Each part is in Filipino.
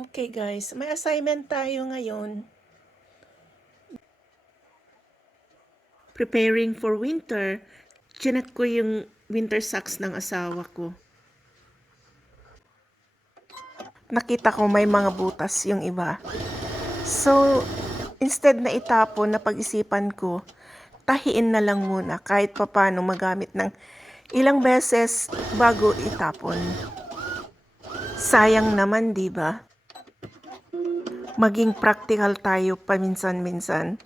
Okay guys, may assignment tayo ngayon. Preparing for winter. Chinat ko yung winter socks ng asawa ko. Nakita ko may mga butas yung iba. So, instead na itapon, napag-isipan ko, tahiin na lang muna kahit papano magamit ng ilang beses bago itapon. Sayang naman, di ba? Maging practical tayo paminsan-minsan.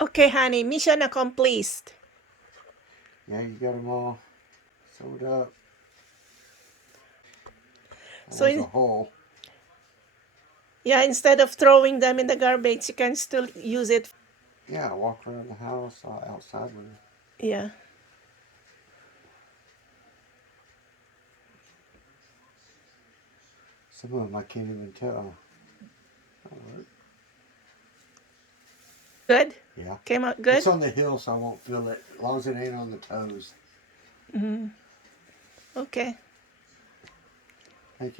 Okay, honey, mission accomplished. Yeah, you got them all sewed up. So There's a hole. Yeah, instead of throwing them in the garbage, you can still use it. Yeah, walk around the house outside with it. Yeah. Some of them I can't even tell. Good? Yeah. Came out good? It's on the hill, so I won't feel it. As long as it ain't on the toes. Okay. Thank you.